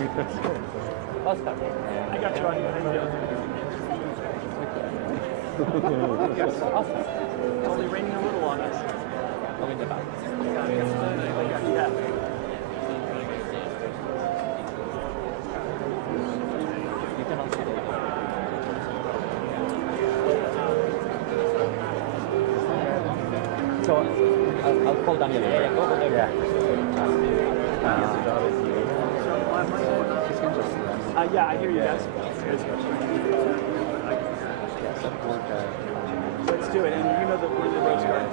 Oscar. I got you on your video. Yes, Oscar. It's only raining a little on us. Coming the back. Yeah. You can also go. So I'll call Daniel. Yeah, go there. Yeah, I hear you guys. Let's do it. And you know that we're in the Rose Garden.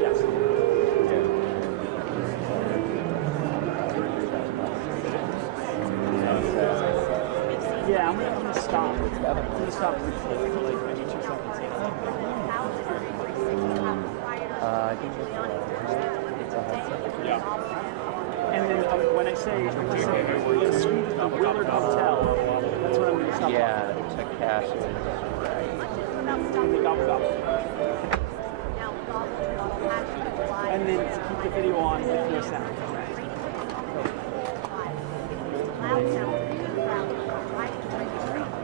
Yes. Yeah, I'm gonna stop. I'm gonna stop briefly for like maybe 2 seconds. I think it's a headset. Yeah. And then when I say the suite is the Willard Hotel, that's what I'm going to stop. Yeah, check cash. And then keep the video on with no sound.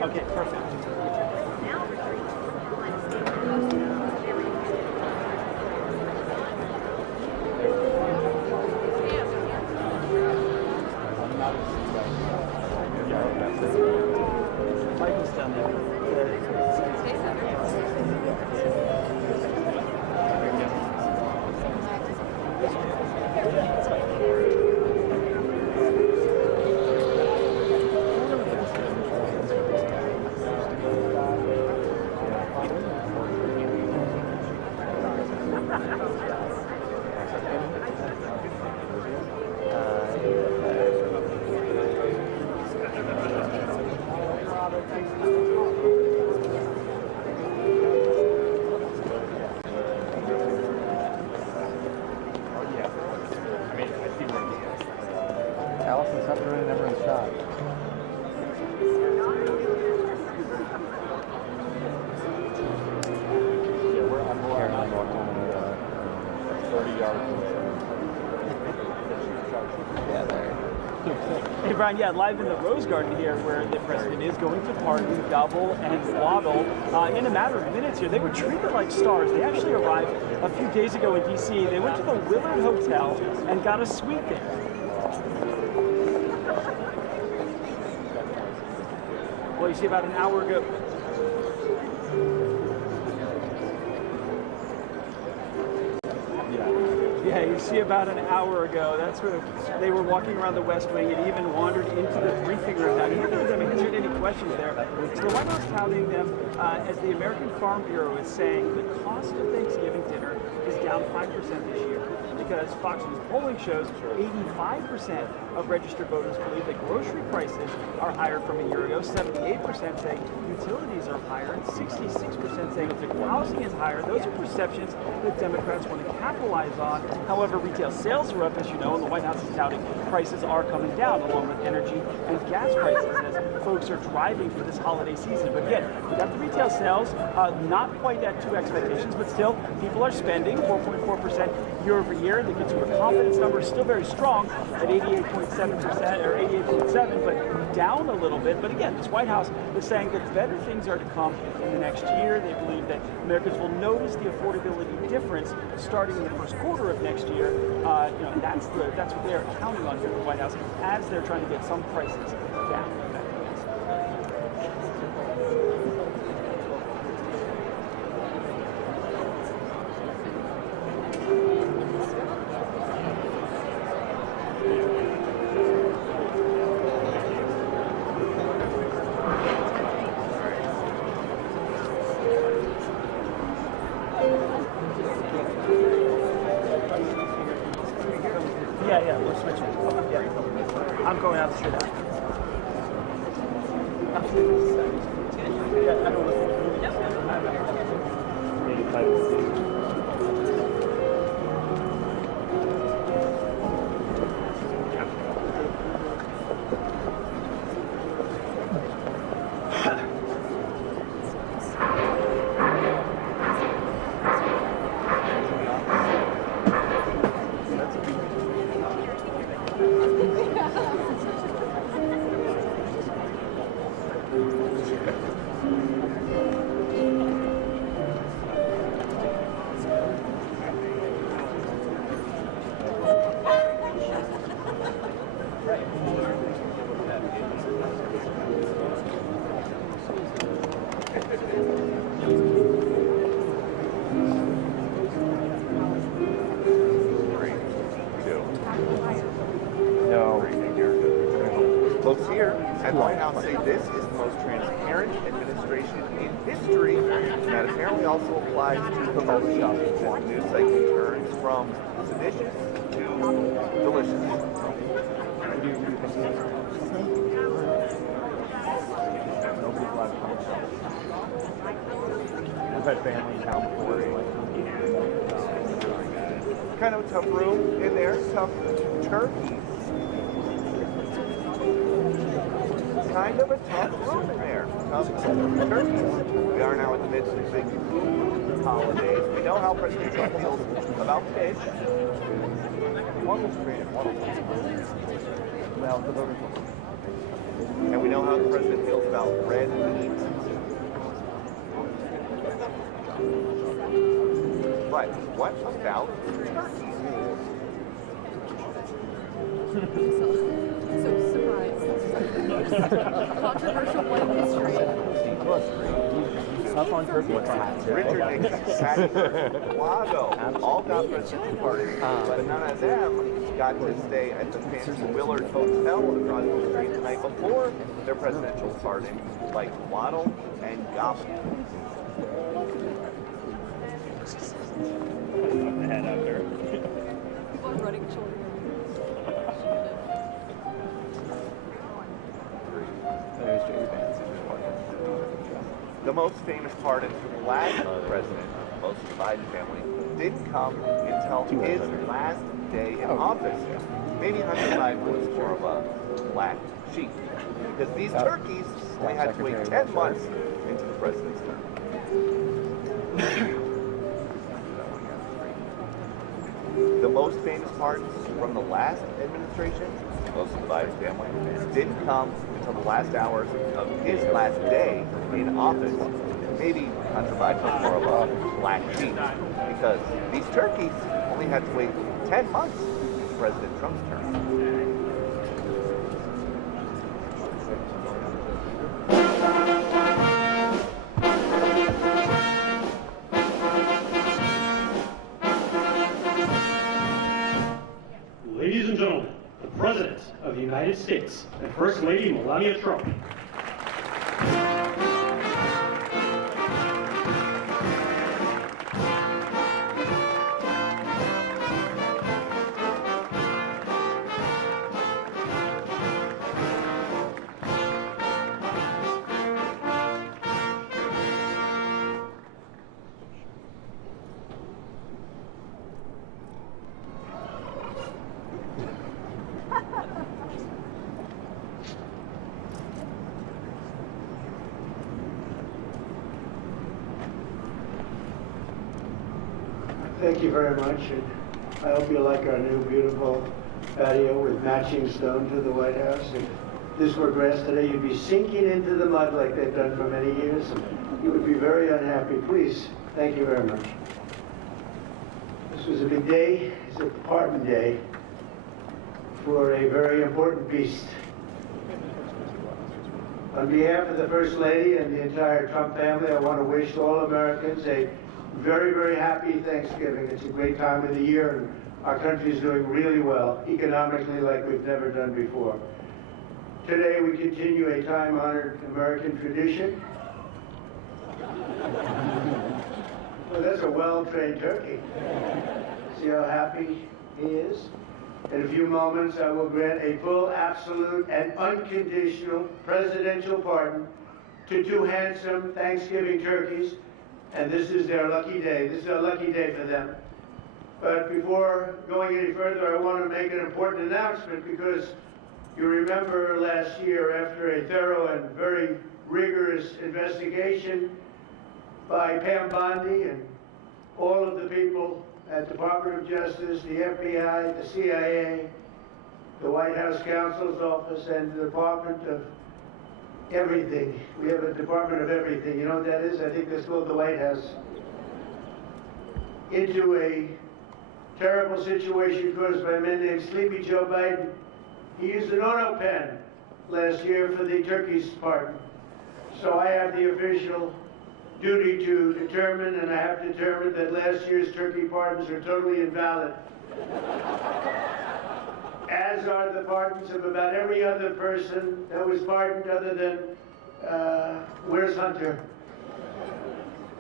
Okay, perfect. Michael's down there. Allison's not really never in the shot. Yeah, we're on board. I'm walking 30 yards. Yeah, there. Hey Brian, yeah, live in the Rose Garden here where the president is going to party, double, and waddle in a matter of minutes here. They were treated like stars. They actually arrived a few days ago in D.C. They went to the Willard Hotel and got a suite there. Well, you see about an hour ago. Yeah, you see about an hour ago, that's where they were walking around the West Wing and even wandered into the briefing room. Now, neither of them answered any questions there. So the White House touting them as the American Farm Bureau is saying the cost of Thanksgiving dinner is down 5% this year because Fox News polling shows 85% of registered voters believe that grocery prices are higher from a year ago, 78% say utilities are higher, and 66% saying housing is higher. Those are perceptions that Democrats want to capitalize on. However, retail sales are up, as you know, and the White House is touting prices are coming down along with energy and gas prices as folks are driving for this holiday season. But again, we got the retail sales, not quite at 2 expectations, but still people are spending 4.4% year over year. The consumer confidence number is still very strong at 88.7% or 88.7, but down a little bit. But again, this White House is saying that better things are to come in the next year. They believe that Americans will notice the affordability difference starting in the first quarter of next year. And that's what they are counting on here at the White House as they're trying to get some prices down. Yeah, we're switching. Yeah. I'm going out the street now. Yeah, I don't know. Folks here at the White House say this is the most transparent administration in history, and that apparently also applies to promotion. The news cycle turns from seditious to delicious. Nobody's allowed to come out. We've had family in town before. Kind of a tough room in there, tough turkeys. Kind of a tough room in there, tough turkeys. We are now in the midst of big holidays. We know how President Trump feels about fish. Waddle's creative. Well, the voters will. And we know how the president feels about red meat. But what about turkeys? So surprised. Controversial one in history. Tough on turkey. Richard Nixon, Patty Hearst, Lago, all got presidential pardons, but none of them got to stay at the fancy Willard Hotel across the street the night before their presidential pardon, like Waddle and Gobble. People are running short. There's Jerry Vance. The most famous pardons from the last president, most of the Biden family, didn't come until his last day in office. Maybe Hunter Biden was more of a black sheep, because these turkeys only had to wait 10 months into the president's term. The most famous pardons from the last administration, most of the Biden family, didn't come until the last hours of his last day in office. Maybe Hunter Biden was more of a black sheep, because these turkeys only had to wait 10 months into President Trump's term. Ladies and gentlemen, the President of the United States and First Lady Melania Trump. Thank you very much, and I hope you like our new beautiful patio with matching stone to the White House. If this were grass today, you'd be sinking into the mud like they've done for many years, and you would be very unhappy. Please, thank you very much. This was a big day. It's a pardon day for a very important beast. On behalf of the First Lady and the entire Trump family, I want to wish all Americans a very, very happy Thanksgiving. It's a great time of the year, and our country is doing really well, economically, like we've never done before. Today, we continue a time-honored American tradition. Well, that's a well-trained turkey. See how happy he is? In a few moments, I will grant a full, absolute, and unconditional presidential pardon to two handsome Thanksgiving turkeys, and this is their lucky day. This is a lucky day for them. But before going any further, I want to make an important announcement, because you remember last year, after a thorough and very rigorous investigation by Pam Bondi and all of the people at the Department of Justice, the FBI, the CIA, the White House Counsel's Office, and the Department of Everything. We have a Department of Everything. You know what that is? I think that's called the White House. Into a terrible situation caused by a man named Sleepy Joe Biden. He used an auto pen last year for the turkey's pardon. So I have the official duty to determine, and I have determined that last year's turkey pardons are totally invalid. As as are the pardons of about every other person that was pardoned other than, where's Hunter?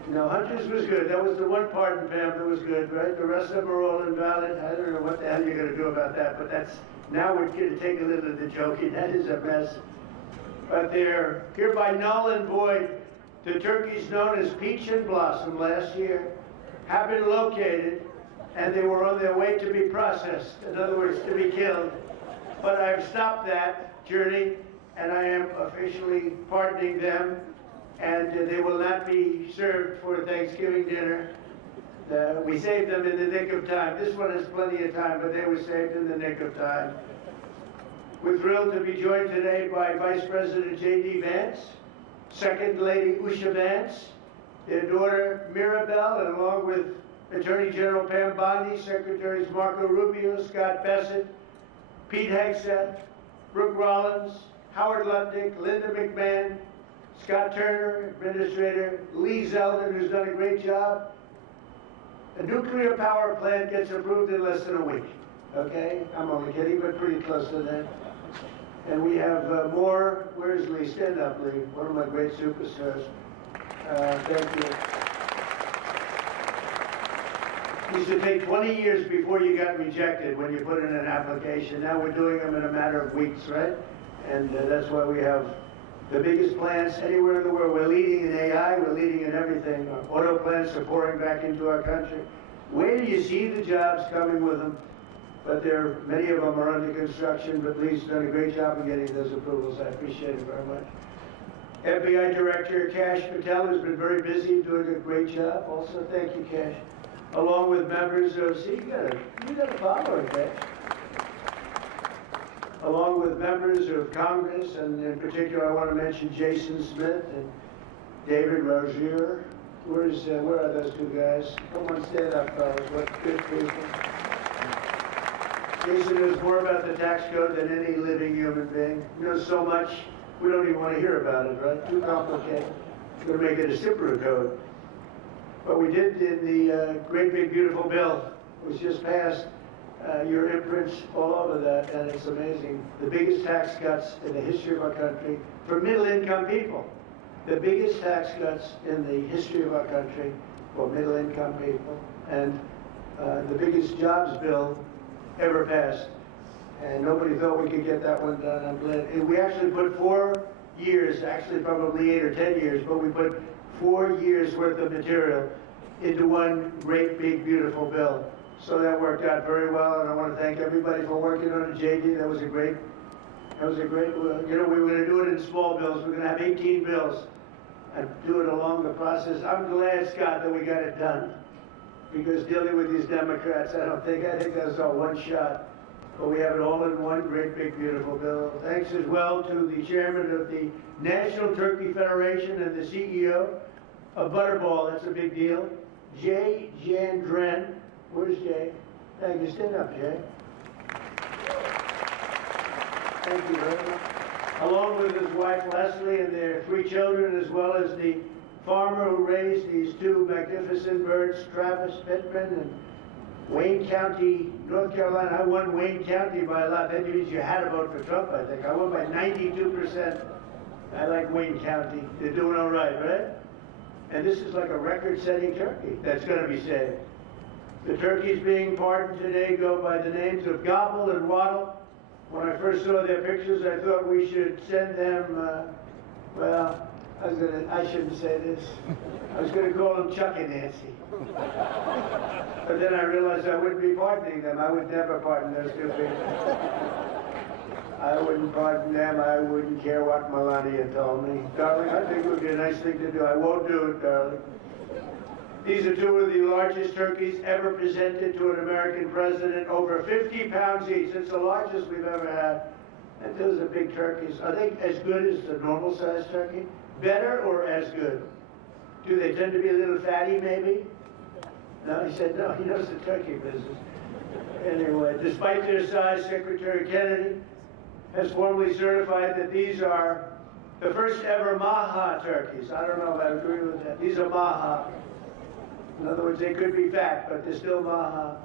No, Hunter's was good. That was the one pardon, Pam, that was good, right? The rest of them are all invalid. I don't know what the hell you're going to do about that, but that's, now we're going to take a little of the joking. That is a mess. But they're hereby null and void. The turkeys known as Peach and Blossom last year have been located, and they were on their way to be processed. In other words, to be killed. But I've stopped that journey, and I am officially pardoning them, and they will not be served for Thanksgiving dinner. We saved them in the nick of time. This one has plenty of time, but they were saved in the nick of time. We're thrilled to be joined today by Vice President J.D. Vance, Second Lady Usha Vance, their daughter Mirabelle, and along with Attorney General Pam Bondi, Secretaries Marco Rubio, Scott Bassett, Pete Hegseth, Brooke Rollins, Howard Lutnick, Linda McMahon, Scott Turner, Administrator Lee Zeldin, who's done a great job. A nuclear power plant gets approved in less than a week. Okay? I'm only kidding, but pretty close to that. And we have more. Where's Lee? Stand up, Lee. One of my great superstars. Thank you. It used to take 20 years before you got rejected when you put in an application. Now we're doing them in a matter of weeks, right? And that's why we have the biggest plants anywhere in the world. We're leading in AI. We're leading in everything. Our auto plants are pouring back into our country. Where do you see the jobs coming with them? But many of them are under construction, but Lee's done a great job in getting those approvals. I appreciate it very much. FBI Director Kash Patel has been very busy doing a great job. Also, thank you, Kash. Along with members of, see, you got a follower, Kash. Along with members of Congress, and in particular, I want to mention Jason Smith and David Rozier. Where are those two guys? Come on, stand up, fellas. What good people. Jason knows more about the tax code than any living human being. He knows so much, we don't even want to hear about it, right? Too complicated. We're going to make it a simpler code. But we did in the great big beautiful bill, which just passed, your imprints all over that, and it's amazing. The biggest tax cuts in the history of our country for middle-income people. The biggest tax cuts in the history of our country for middle-income people, and the biggest jobs bill ever passed. And nobody thought we could get that one done. I'm glad. And we actually put 4 years, actually probably 8 or 10 years, but we put 4 years worth of material into one great, big, beautiful bill. So that worked out very well, and I want to thank everybody for working on it. JD, that was a great, we were going to do it in small bills. We're going to have 18 bills and do it along the process. I'm glad, Scott, that we got it done. Because dealing with these Democrats, I think that was all one shot. But we have it all in one great, big, beautiful bill. Thanks as well to the chairman of the National Turkey Federation and the CEO of Butterball. That's a big deal. Jay Jandren. Where's Jay? Thank you. Stand up, Jay. Thank you very much. Along with his wife, Leslie, and their 3 children, as well as the farmer who raised these 2 magnificent birds, Travis Pittman, and Wayne County, North Carolina. I won Wayne County by a lot. That means you had to vote for Trump, I think. I won by 92%. I like Wayne County. They're doing all right, right? And this is like a record-setting turkey that's going to be saved. The turkeys being pardoned today go by the names of Gobble and Waddle. When I first saw their pictures, I thought we should send them, well, I shouldn't say this. I was going to call them Chuck and Nancy. But then I realized I wouldn't be pardoning them. I would never pardon those 2 people. I wouldn't pardon them. I wouldn't care what Melania told me. Darling, I think it would be a nice thing to do. I won't do it, darling. These are 2 of the largest turkeys ever presented to an American president, over 50 pounds each. It's the largest we've ever had. And those are big turkeys. Are they as good as the normal-sized turkey? Better or as good? Do they tend to be a little fatty, maybe? No, he said no. He knows the turkey business. Anyway, despite their size, Secretary Kennedy has formally certified that these are the first ever Maha turkeys. I don't know if I agree with that. These are Maha. In other words, they could be fat, but they're still maha.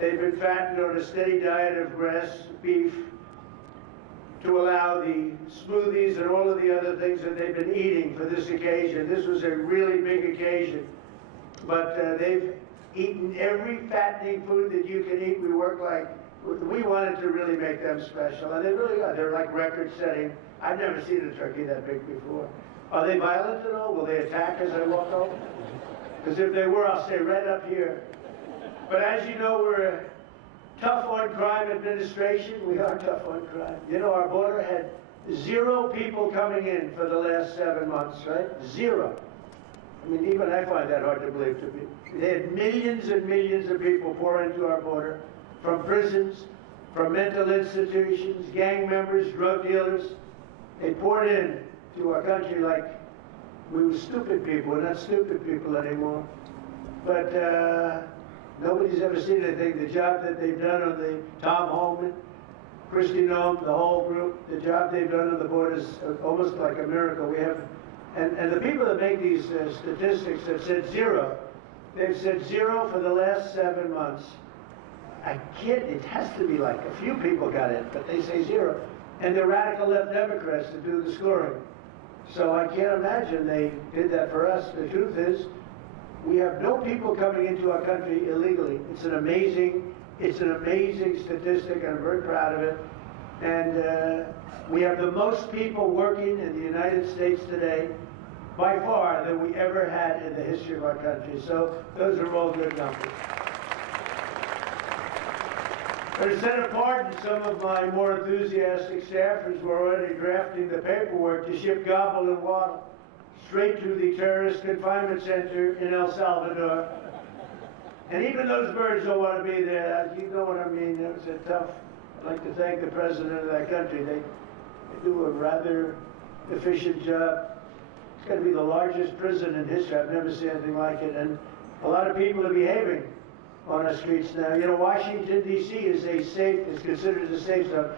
They've been fattened on a steady diet of grass, beef, to allow the smoothies and all of the other things that they've been eating for this occasion. This was a really big occasion. But they've eaten every fattening food that you can eat. We wanted to really make them special, and they really are. They're like record-setting. I've never seen a turkey that big before. Are they violent at all? Will they attack as I walk over? Because if they were, I'll stay right up here. But as you know, we're a tough on crime administration. We are tough on crime. You know, our border had 0 people coming in for the last 7 months, right? 0. I mean, even I find that hard to believe to me. They had millions and millions of people pour into our border, from prisons, from mental institutions, gang members, drug dealers. They poured in to our country like we were stupid people. We're not stupid people anymore. But nobody's ever seen anything. The job that they've done on the Tom Holman, Christy Noem, the whole group, the job they've done on the border is almost like a miracle. We have, and the people that make these statistics have said 0. They've said 0 for the last 7 months. I can't, it has to be like a few people got in, but they say 0. And they're radical left Democrats to do the scoring. So I can't imagine they did that for us. The truth is, we have no people coming into our country illegally. It's an amazing statistic, and I'm very proud of it. And we have the most people working in the United States today, by far, than we ever had in the history of our country. So those are all good numbers. But instead of pardon, some of my more enthusiastic staffers were already drafting the paperwork to ship Gobble and Waddle straight to the terrorist confinement center in El Salvador. And even those birds don't want to be there. You know what I mean? It was a tough. I'd like to thank the president of that country. They do a rather efficient job. It's going to be the largest prison in history. I've never seen anything like it. And a lot of people are behaving on our streets now. You know, Washington, D.C. is considered a safe zone.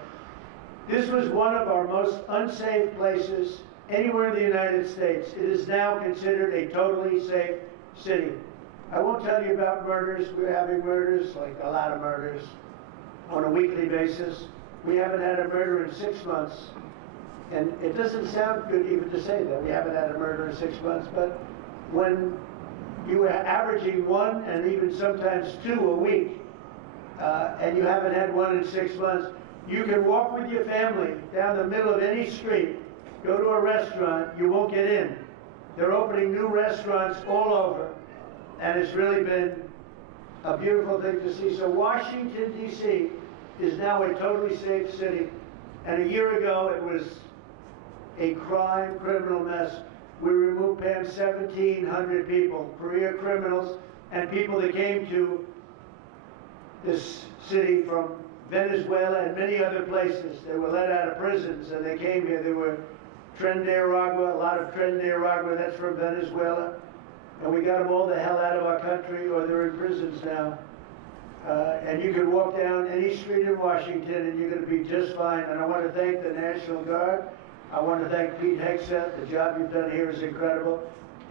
This was one of our most unsafe places anywhere in the United States. It is now considered a totally safe city. I won't tell you about murders. We're having murders, like a lot of murders, on a weekly basis. We haven't had a murder in 6 months. And it doesn't sound good even to say that. We haven't had a murder in 6 months. But when you are averaging 1 and even sometimes 2 a week, and you haven't had 1 in 6 months, you can walk with your family down the middle of any street, go to a restaurant, you won't get in. They're opening new restaurants all over, and it's really been a beautiful thing to see. So Washington, D.C. is now a totally safe city, and a year ago it was a criminal mess. We removed, Pam, 1,700 people, career criminals, and people that came to this city from Venezuela and many other places. They were let out of prisons and they came here. There were Tren de Aragua, a lot of Tren de Aragua, that's from Venezuela. And we got them all the hell out of our country, or they're in prisons now. And you can walk down any street in Washington and you're going to be just fine. And I want to thank the National Guard. I want to thank Pete Hegseth. The job you've done here is incredible.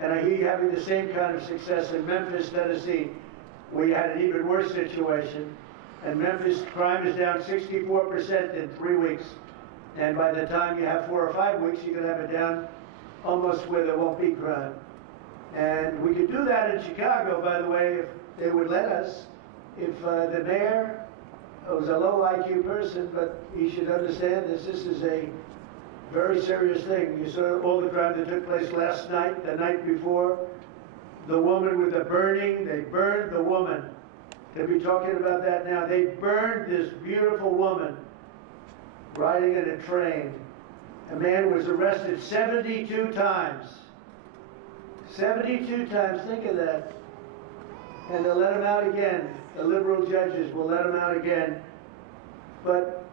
And I hear you having the same kind of success in Memphis, Tennessee, where you had an even worse situation. And Memphis crime is down 64% in 3 weeks. And by the time you have 4 or 5 weeks, you're going to have it down almost where there won't be crime. And we could do that in Chicago, by the way, if they would let us. If the mayor was a low IQ person, but he should understand this. This is a very serious thing. You saw all the crime that took place last night, the night before. The woman with the burning, they burned the woman. They'll be talking about that now. They burned this beautiful woman riding in a train. A man was arrested 72 times. 72 times, think of that. And they'll let him out again. The liberal judges will let him out again. But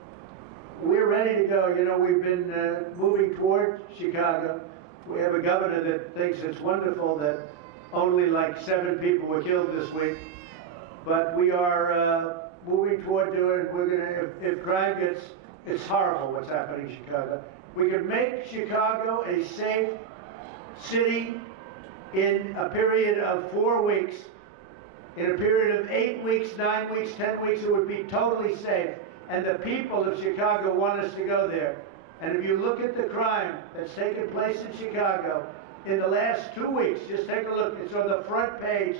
we're ready to go. You know, we've been moving toward Chicago. We have a governor that thinks it's wonderful that only like 7 people were killed this week. But we are moving toward doing it. We're going to, if crime gets, it's horrible what's happening in Chicago. We could make Chicago a safe city in a period of 4 weeks, in a period of 8 weeks, 9 weeks, 10 weeks, it would be totally safe. And the people of Chicago want us to go there. And if you look at the crime that's taken place in Chicago in the last 2 weeks, just take a look. It's on the front page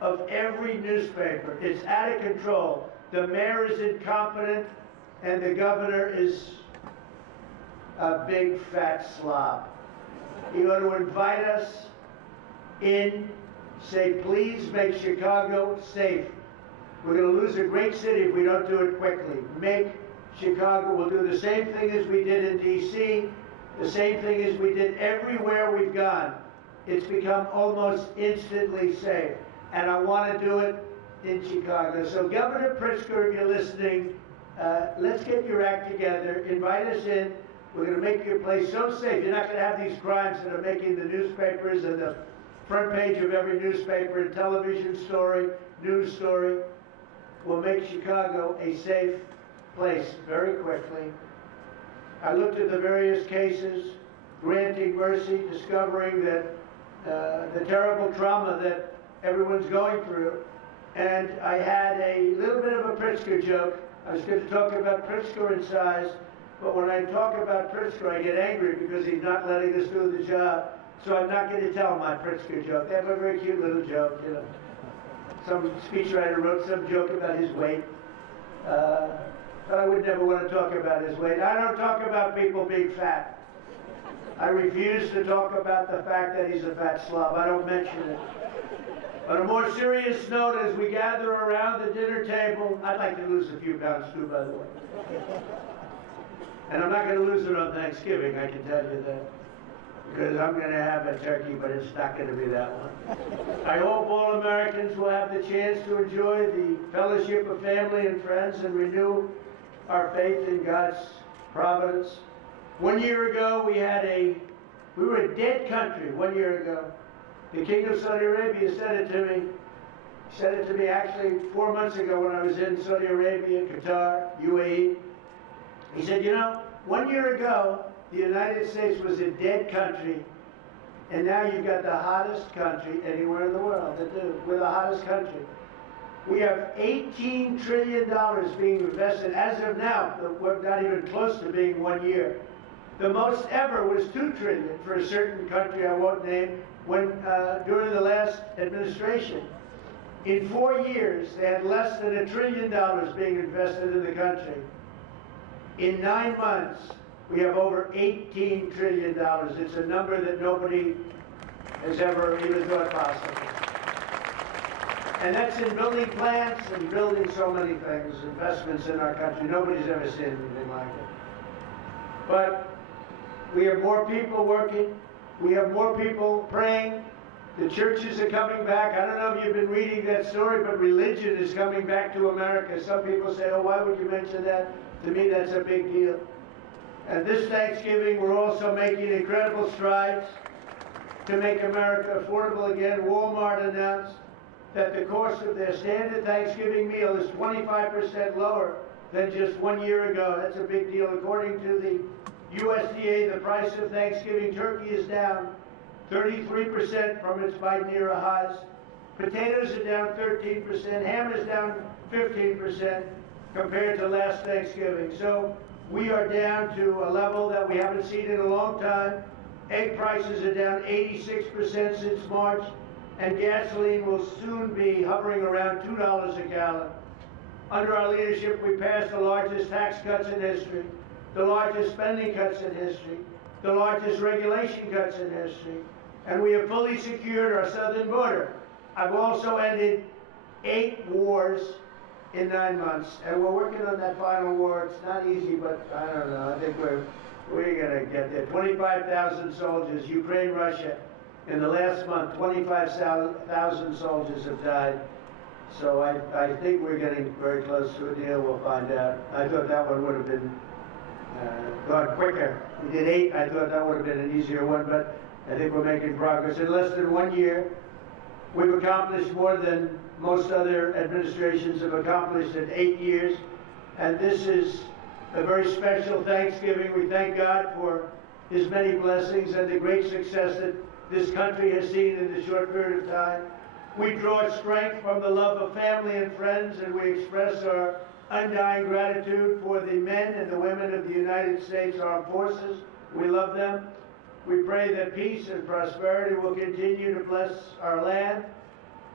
of every newspaper. It's out of control. The mayor is incompetent, and the governor is a big fat slob. He ought to invite us in, say, please make Chicago safe. We're going to lose a great city if we don't do it quickly. Make Chicago. We'll do the same thing as we did in D.C., the same thing as we did everywhere we've gone. It's become almost instantly safe. And I want to do it in Chicago. So Governor Pritzker, if you're listening, let's get your act together. Invite us in. We're going to make your place so safe. You're not going to have these crimes that are making the newspapers and the front page of every newspaper and television story, news story. We'll make Chicago a safe place very quickly. I looked at the various cases, granting mercy, discovering that the terrible trauma that everyone's going through. And I had a little bit of a Pritzker joke. I was going to talk about Pritzker and size, but when I talk about Pritzker, I get angry because he's not letting us do the job. So I'm not going to tell my Pritzker joke. They have a very cute little joke, you know. Some speechwriter wrote some joke about his weight. But I would never want to talk about his weight. I don't talk about people being fat. I refuse to talk about the fact that he's a fat slob. I don't mention it. On a more serious note, as we gather around the dinner table, I'd like to lose a few pounds too, by the way. And I'm not going to lose it on Thanksgiving, I can tell you that. Because I'm going to have a turkey, but it's not going to be that one. I hope all Americans will have the chance to enjoy the fellowship of family and friends and renew our faith in God's providence. 1 year ago, we were a dead country 1 year ago. The King of Saudi Arabia said it to me. He said it to me actually 4 months ago when I was in Saudi Arabia, Qatar, UAE. He said, you know, 1 year ago, the United States was a dead country, and now you've got the hottest country anywhere in the world. We're the hottest country. We have $18 trillion being invested as of now. We're not even close to being 1 year. The most ever was $2 trillion for a certain country I won't name during the last administration. In 4 years, they had less than $1 trillion being invested in the country. In 9 months, we have over $18 trillion. It's a number that nobody has ever even thought possible. And that's in building plants and building so many things, investments in our country. Nobody's ever seen anything like it. But we have more people working. We have more people praying. The churches are coming back. I don't know if you've been reading that story, but religion is coming back to America. Some people say, oh, why would you mention that? To me, that's a big deal. And this Thanksgiving, we're also making incredible strides to make America affordable again. Walmart announced that the cost of their standard Thanksgiving meal is 25% lower than just 1 year ago. That's a big deal. According to the USDA, the price of Thanksgiving turkey is down 33% from its Biden era highs. Potatoes are down 13%. Ham is down 15% compared to last Thanksgiving. So we are down to a level that we haven't seen in a long time. Egg prices are down 86% since March, and gasoline will soon be hovering around $2 a gallon. Under our leadership, we passed the largest tax cuts in history, the largest spending cuts in history, the largest regulation cuts in history, and we have fully secured our southern border. I've also ended 8 wars in 9 months, and we're working on that final war. It's not easy, but I don't know. I think we're going to get there. 25,000 soldiers, Ukraine, Russia. In the last month, 25,000 soldiers have died. So I think we're getting very close to a deal. We'll find out. I thought that one would have been gone quicker. We did 8. I thought that would have been an easier one, but I think we're making progress. In less than 1 year, we've accomplished more than most other administrations have accomplished in 8 years. And this is a very special Thanksgiving. We thank God for His many blessings and the great success that this country has seen in this short period of time. We draw strength from the love of family and friends, and we express our undying gratitude for the men and the women of the United States Armed Forces. We love them. We pray that peace and prosperity will continue to bless our land,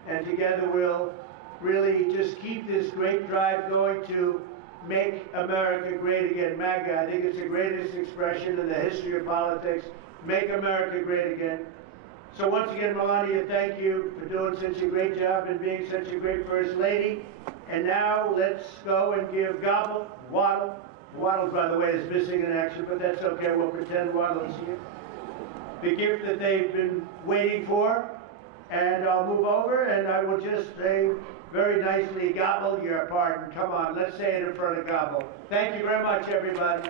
and together we'll really just keep this great drive going to make America great again. MAGA, I think it's the greatest expression in the history of politics. Make America great again. So once again, Melania, thank you for doing such a great job and being such a great First Lady. And now let's go and give Waddle, by the way, is missing in action, but that's okay, we'll pretend Waddle is here, the gift that they've been waiting for. And I'll move over and I will just say very nicely, Gobble, your pardon. Come on, let's say it in front of Gobble. Thank you very much, everybody.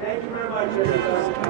Thank you very much, everybody.